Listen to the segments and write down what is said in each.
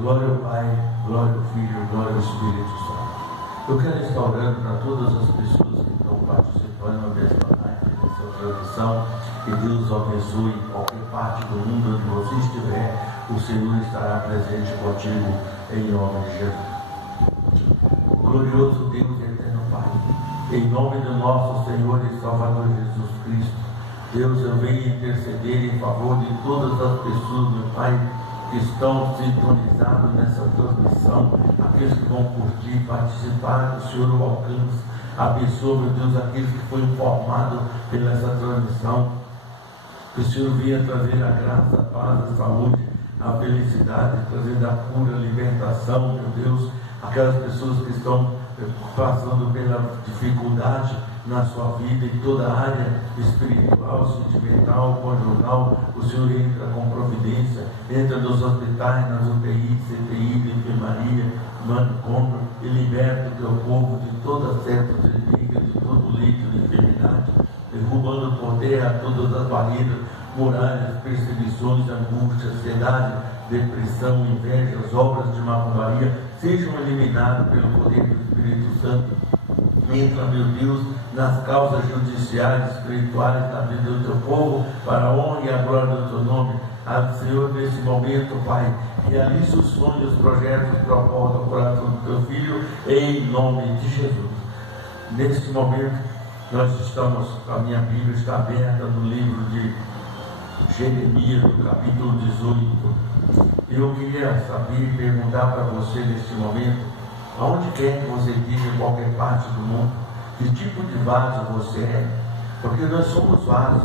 Glória ao Pai, glória ao Filho, glória ao Espírito Santo. Eu quero estar orando para todas as pessoas que estão participando dessa live, dessa transmissão. Que Deus os abençoe em qualquer parte do mundo onde você estiver. O Senhor estará presente contigo em nome de Jesus. Glorioso Deus e eterno Pai, em nome do nosso Senhor e Salvador Jesus Cristo, Deus, eu venho interceder em favor de todas as pessoas, meu Pai, que estão sintonizados nessa transmissão, aqueles que vão curtir, participar, que o Senhor o alcance. Abençoa, meu Deus, aqueles que foram informados pela essa transmissão. Que o Senhor venha trazer a graça, a paz, a saúde, a felicidade, trazendo a cura, a libertação, meu Deus, aquelas pessoas que estão passando pela dificuldade na sua vida, em toda a área espiritual, sentimental, conjugal. O Senhor entra com providência, entra nos hospitais, nas UTI, CTI, de enfermaria, manicômio, e liberta o teu povo de toda seta inimiga, de todo leito de enfermidade, derrubando por terra todas as barreiras, muralhas, perseguições, angústia, ansiedade, depressão, inveja, as obras de macumbaria sejam eliminadas pelo poder do Espírito Santo. Entra, meu Deus, nas causas judiciais, espirituais da vida do teu povo, para a honra e a glória do teu nome. Senhor, nesse momento, Pai, realiza os sonhos, os projetos, os propósitos do coração do teu filho, em nome de Jesus. Neste momento, nós estamos, a minha Bíblia está aberta no livro de Jeremias, no capítulo 18. Eu queria saber e perguntar para você neste momento, aonde quer que você esteja, em qualquer parte do mundo, que tipo de vaso você é? Porque nós somos vasos.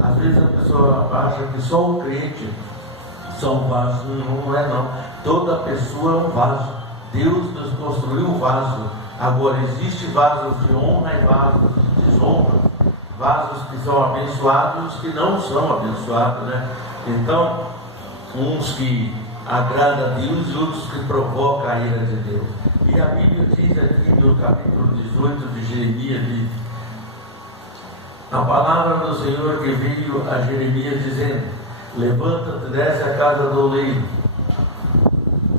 Às vezes a pessoa acha que só o crente são vasos. Não é não. Toda pessoa é um vaso. Deus nos construiu um vaso. Agora, existe vasos de honra e vasos de desonra. Vasos que são abençoados e os que não são abençoados, né? Então, uns que agradam a Deus e outros que provocam a ira de Deus. E a Bíblia diz aqui no capítulo 18 de Jeremias, diz: a palavra do Senhor que veio a Jeremias dizendo: levanta-te, desce a casa do oleiro,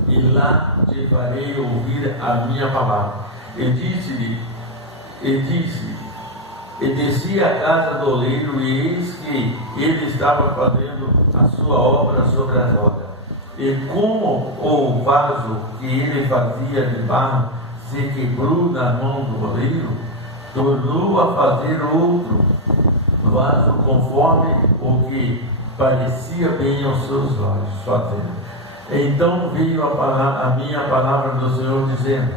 e lá te farei ouvir a minha palavra. E desci à casa do oleiro, e eis que ele estava fazendo a sua obra sobre as rodas. E como o vaso que ele fazia de barro se quebrou na mão do oleiro, tornou a fazer outro vaso conforme o que parecia bem aos seus olhos fazer. Então veio a minha palavra do Senhor dizendo: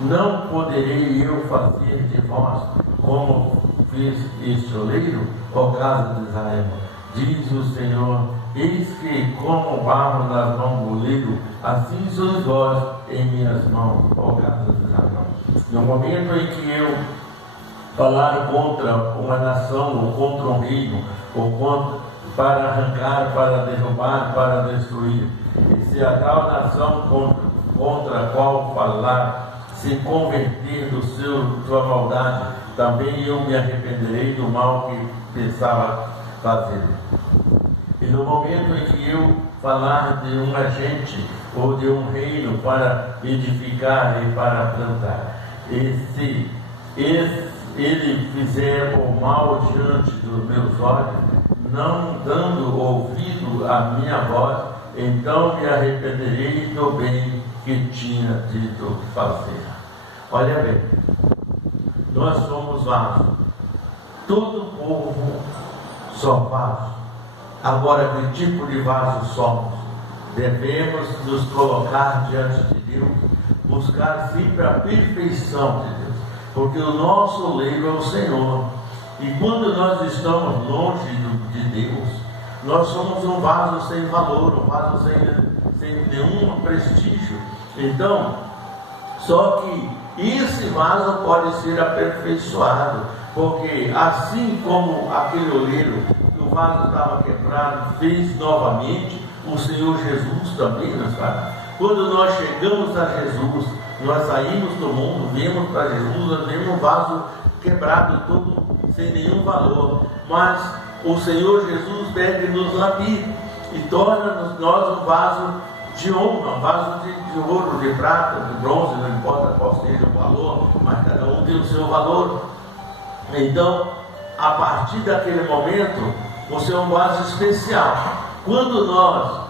não poderei eu fazer de vós como fez este oleiro, ó casa de Israel? Diz o Senhor: eis que como barro nas mãos do oleiro, assim sois vós em minhas mãos, ó casa de Israel. No momento em que eu falar contra uma nação, ou contra um reino, ou para arrancar, para derrubar, para destruir, e se a tal nação contra a qual falar se converter do sua maldade, também eu me arrependerei do mal que pensava fazer. E no momento em que eu falar de um agente ou de um reino para edificar e para plantar, e se ele fizer o mal diante dos meus olhos, não dando ouvido à minha voz, então me arrependerei do bem que tinha dito fazer. Olha bem, nós somos vasos. Todo povo só vaso. Agora, que tipo de vaso somos? Devemos nos colocar diante de Deus, buscar sempre a perfeição de Deus, porque o nosso oleiro é o Senhor. E quando nós estamos longe de Deus, nós somos um vaso sem valor, um vaso sem nenhum prestígio. Então, só que esse vaso pode ser aperfeiçoado, porque assim como aquele oleiro, que o vaso estava quebrado, fez novamente, o Senhor Jesus também nos fará. Quando nós chegamos a Jesus, nós saímos do mundo, vemos para Jesus, nós vemos um vaso quebrado, todo sem nenhum valor, mas o Senhor Jesus deve nos lapir e torna-nos nós um vaso de honra, vaso de ouro, de prata, de bronze, não importa qual seja o valor, mas cada um tem o seu valor. Então, a partir daquele momento, você é um vaso especial. Quando nós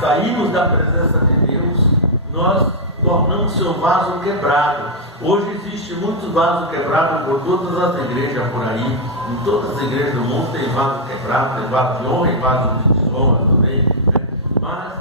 saímos da presença de Deus, nós tornamos seu vaso quebrado. Hoje existe muitos vasos quebrados por todas as igrejas por aí. Em todas as igrejas do mundo tem vaso quebrado, tem vaso de honra e vaso de desonra também, né? Mas,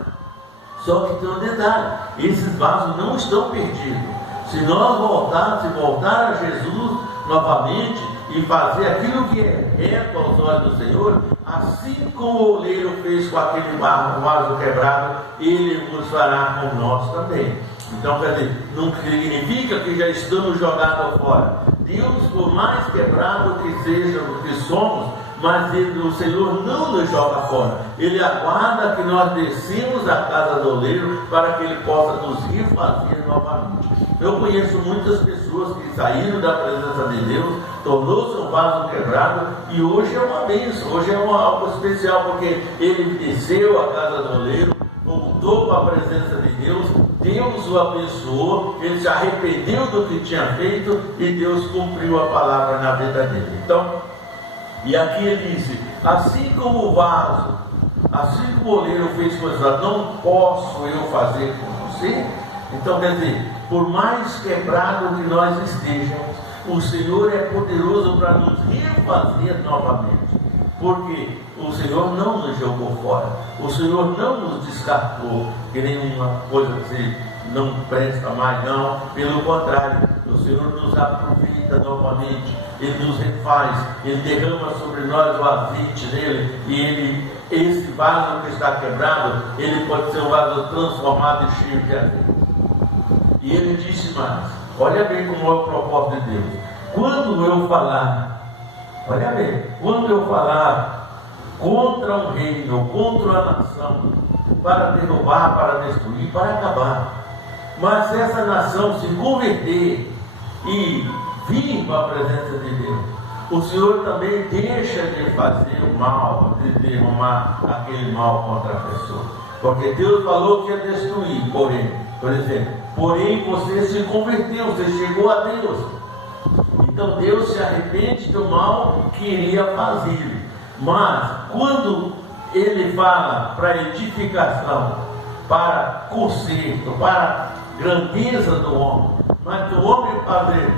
só que tem um detalhe: esses vasos não estão perdidos. Se nós voltar a Jesus novamente e fazer aquilo que é reto aos olhos do Senhor, assim como o oleiro fez com aquele vaso quebrado, Ele nos fará com nós também. Então, quer dizer, não significa que já estamos jogados fora. Deus, por mais quebrado que seja o que somos, mas o Senhor não nos joga fora. Ele aguarda que nós descemos a casa do oleiro para que Ele possa nos refazer novamente. Eu conheço muitas pessoas que saíram da presença de Deus, tornou-se um vaso quebrado, e hoje é uma bênção, hoje é algo especial, porque ele desceu a casa do oleiro, voltou para a presença de Deus, Deus o abençoou, ele se arrependeu do que tinha feito e Deus cumpriu a palavra na vida dele. Então, e aqui ele disse: assim como o vaso, assim como o oleiro fez com Israel, não posso eu fazer com você? Então, quer dizer, por mais quebrado que nós estejamos, o Senhor é poderoso para nos refazer novamente, porque o Senhor não nos jogou fora, o Senhor não nos descartou, que nenhuma coisa que não presta mais, não. Pelo contrário, o Senhor nos aproveita novamente, Ele nos refaz, Ele derrama sobre nós o azeite dele, e esse vaso que está quebrado, ele pode ser um vaso transformado e cheio de azeite. E ele disse mais: olha bem como é o propósito de Deus. Quando eu falar, olha bem, quando eu falar contra um reino, contra uma nação, para derrubar, para destruir, para acabar, mas se essa nação se converter e vir para a presença de Deus, o Senhor também deixa de fazer o mal, de derramar aquele mal contra a pessoa, porque Deus falou que ia destruir. Porém, por exemplo, você se converteu, você chegou a Deus, então Deus se arrepende do mal que iria fazer. Mas quando Ele fala para edificação, para conserto, para grandeza do homem, mas do homem fazer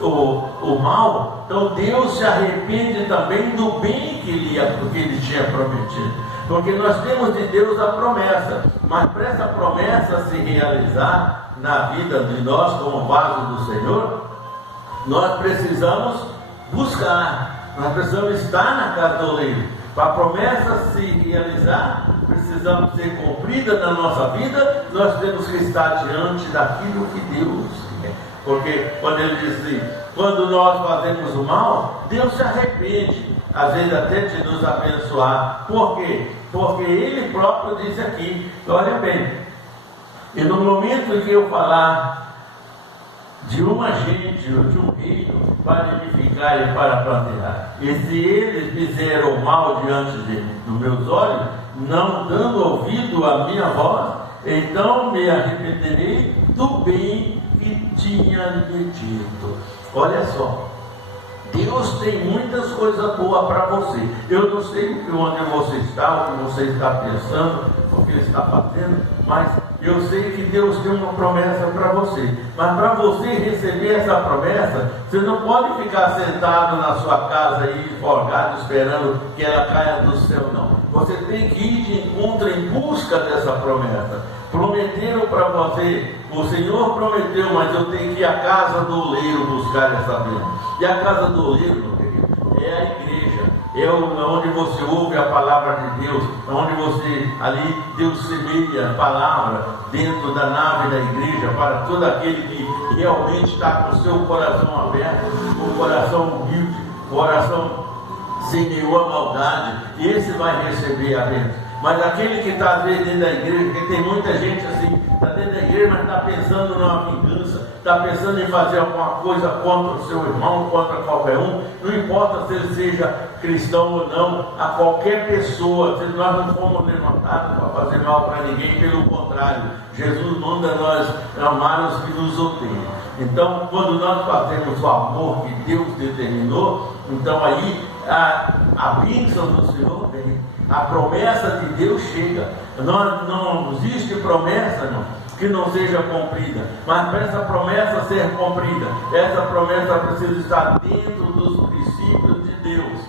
o mal, então Deus se arrepende também do bem que ele tinha prometido. Porque nós temos de Deus a promessa, mas para essa promessa se realizar na vida de nós como vaso do Senhor, nós precisamos buscar, nós precisamos estar na casa do oleiro. Para a promessa se realizar, precisamos ser cumprida na nossa vida, nós temos que estar diante daquilo que Deus quer. Porque quando ele diz assim, quando nós fazemos o mal, Deus se arrepende, às vezes até de nos abençoar. Por quê? Porque Ele próprio diz aqui, olha bem, e no momento em que eu falar de uma gente ou de um reino para edificar e para plantar, e se eles fizeram o mal diante dos meus olhos, não dando ouvido à minha voz, então me arrependerei do bem que tinha lhe dito. Olha só, Deus tem muitas coisas boas para você. Eu não sei onde você está, o que você está pensando, o que está fazendo, mas eu sei que Deus tem uma promessa para você. Mas para você receber essa promessa, você não pode ficar sentado na sua casa aí, folgado, esperando que ela caia do céu, não. Você tem que ir de encontro em busca dessa promessa. Prometeram para você, o Senhor prometeu, mas eu tenho que ir à casa do oleiro buscar essa bênção. E a casa do oleiro, meu querido, é a igreja, é onde você ouve a palavra de Deus, onde você, ali, Deus semeia a palavra dentro da nave da igreja, para todo aquele que realmente está com o seu coração aberto, o coração humilde, o coração sem nenhuma maldade, e esse vai receber a bênção. Mas aquele que está dentro da igreja, porque tem muita gente assim, está dentro da igreja, igreja, mas está pensando numa vingança, está pensando em fazer alguma coisa contra o seu irmão, contra qualquer um, não importa se ele seja cristão ou não, a qualquer pessoa. Se nós não fomos levantados para fazer mal para ninguém, pelo contrário, Jesus manda nós amar os que nos odeiam. Então, quando nós fazemos o amor que Deus determinou, então aí a bênção do Senhor vem, a promessa de Deus chega. Não existe promessa, não, que não seja cumprida, mas para essa promessa ser cumprida, essa promessa precisa estar dentro dos princípios de Deus.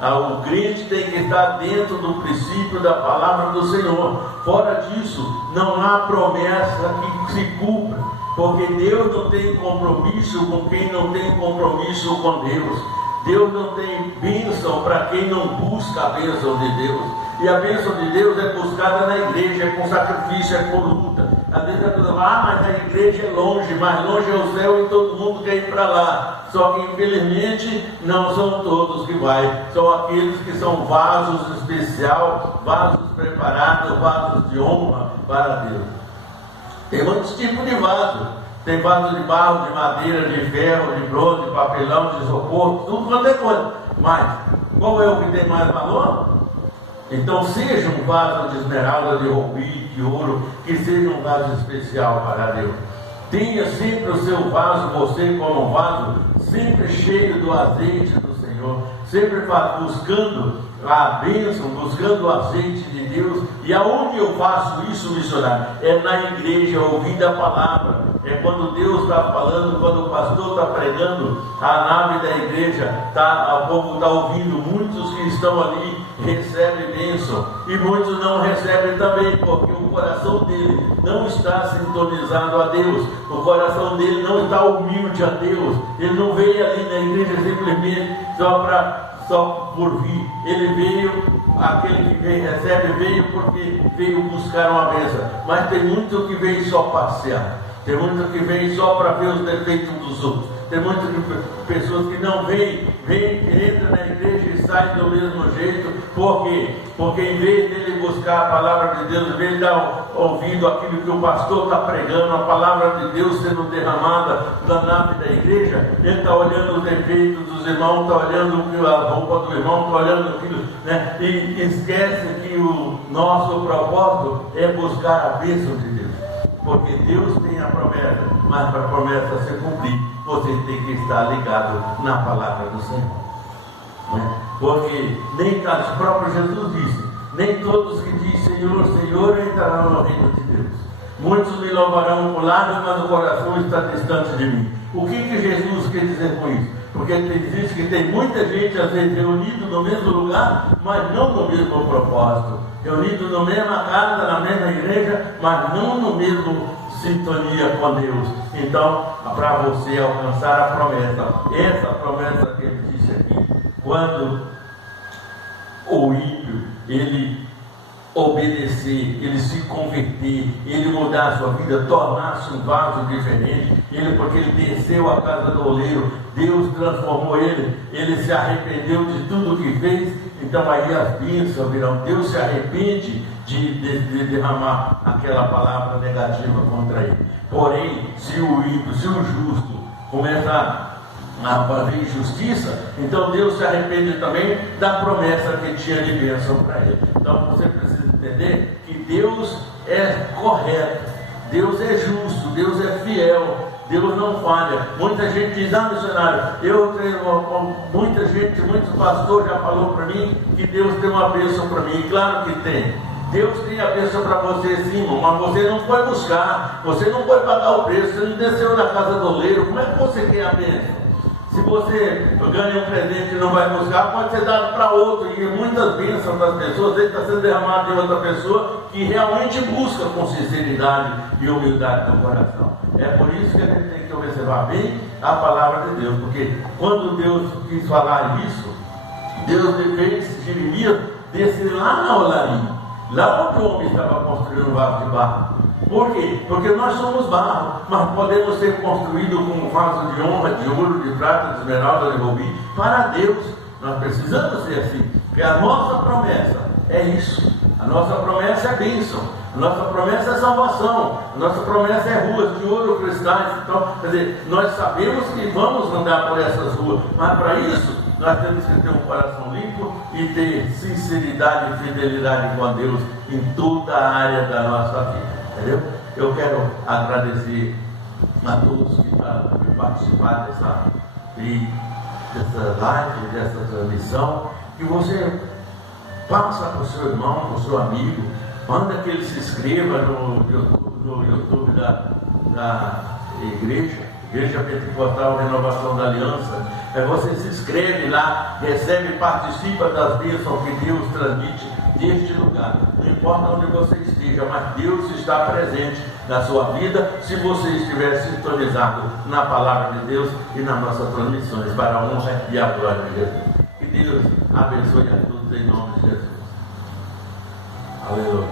O crente tem que estar dentro do princípio da palavra do Senhor. Fora disso, não há promessa que se cumpra, porque Deus não tem compromisso com quem não tem compromisso com Deus. Deus não tem bênção para quem não busca a bênção de Deus. E a bênção de Deus é buscada na igreja, é com sacrifício, é com luta. Às vezes a pessoa fala, mas a igreja é longe, mais longe é o céu e todo mundo quer ir para lá. Só que infelizmente não são todos que vai, são aqueles que são vasos especiais, vasos preparados, vasos de honra para Deus. Tem muitos tipos de vasos. Tem vaso de barro, de madeira, de ferro, de bronze, de papelão, de isopor, tudo quanto é coisa. Mas qual é o que tem mais valor? Então seja um vaso de esmeralda, de rubi, de ouro, que seja um vaso especial para Deus. Tenha sempre o seu vaso, você como vaso, sempre cheio do azeite do Senhor, sempre buscando a bênção, buscando o azeite de Deus. E aonde eu faço isso, missionário? É na igreja, ouvindo a palavra. É quando Deus está falando, quando o pastor está pregando, a nave da igreja, o povo está ouvindo. Muitos que estão ali recebem bênção, e muitos não recebem também, porque o coração dele não está sintonizado a Deus, o coração dele não está humilde a Deus. Ele não veio ali na igreja simplesmente só por vir. Ele veio, aquele que recebe veio porque veio buscar uma bênção. Mas tem muito que vem só passear, tem muito que vem só para ver os defeitos dos outros. Tem muitas pessoas que não vêm, entram na igreja e saem do mesmo jeito. Por quê? Porque em vez dele buscar a palavra de Deus, em vez de dar ouvido aquilo que o pastor está pregando, a palavra de Deus sendo derramada na nave da igreja, ele está olhando os defeitos dos irmãos, está olhando a roupa do irmão, está olhando aquilo, né? E esquece que o nosso propósito é buscar a bênção de Deus. Porque Deus tem a promessa, mas para a promessa se cumprir, você tem que estar ligado na palavra do Senhor. Né? Porque nem o próprio Jesus disse, nem todos que dizem Senhor, Senhor entrarão no reino de Deus. Muitos me louvarão por lado, mas o coração está distante de mim. O que Jesus quer dizer com isso? Porque ele diz que tem muita gente às vezes reunida no mesmo lugar, mas não no mesmo propósito. Reunido na mesma casa, na mesma igreja, mas não no mesmo sintonia com Deus. Então, para você alcançar a promessa, essa promessa que ele disse aqui, quando o ímpio, ele obedecer, ele se converter, ele mudar a sua vida, tornar-se um vaso diferente, porque ele desceu a casa do oleiro, Deus transformou ele, ele se arrependeu de tudo que fez. Então aí as bênçãos virão. Deus se arrepende de derramar aquela palavra negativa contra ele. Porém, se o ímpio, se o justo começa a fazer injustiça, então Deus se arrepende também da promessa que tinha de bênção para ele. Então você precisa entender que Deus é correto, Deus é justo, Deus é fiel, Deus não falha. Muita gente diz, missionário, muita gente, muitos pastores já falou para mim que Deus tem uma bênção para mim. Claro que tem. Deus tem a bênção para você sim, mas você não foi buscar, você não foi pagar o preço, você não desceu na casa do oleiro. Como é que você quer a bênção? Se você ganha um presente e não vai buscar, pode ser dado para outro. E muitas bênçãos das pessoas, ele está sendo derramado em outra pessoa que realmente busca com sinceridade e humildade no coração. É por isso que a gente tem que observar bem a palavra de Deus. Porque quando Deus quis falar isso, Deus fez Jeremias descer lá na olaria, lá onde o homem estava construindo um vaso de barro. Por quê? Porque nós somos barro, mas podemos ser construídos com um vaso de honra, de ouro, de prata, de esmeralda, de rubi, para Deus. Nós precisamos ser assim, porque a nossa promessa é isso. A nossa promessa é bênção, a nossa promessa é salvação, a nossa promessa é ruas de ouro, cristais. Então, quer dizer, nós sabemos que vamos andar por essas ruas, mas para isso nós temos que ter um coração limpo e ter sinceridade e fidelidade com Deus em toda a área da nossa vida, entendeu? Eu quero agradecer a todos que participaram dessa live, dessa transmissão, que você passa para o seu irmão, para o seu amigo, manda que ele se inscreva no YouTube da Igreja Pentecostal Renovação da Aliança. Você se inscreve lá, recebe e participa das bênçãos que Deus transmite deste lugar. Não importa onde você esteja, mas Deus está presente na sua vida, se você estiver sintonizado na palavra de Deus e nas nossas transmissões, para a honra e a glória de Jesus. Que Deus abençoe a todos em nome de Jesus. Aleluia.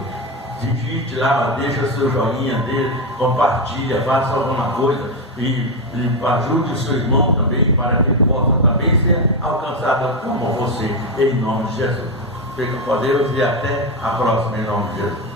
Digite lá, deixa seu joinha dele, compartilha, faça alguma coisa e ajude o seu irmão também, para que ele possa também ser alcançado como você, em nome de Jesus. Fica com Deus e até a próxima, em nome de Jesus.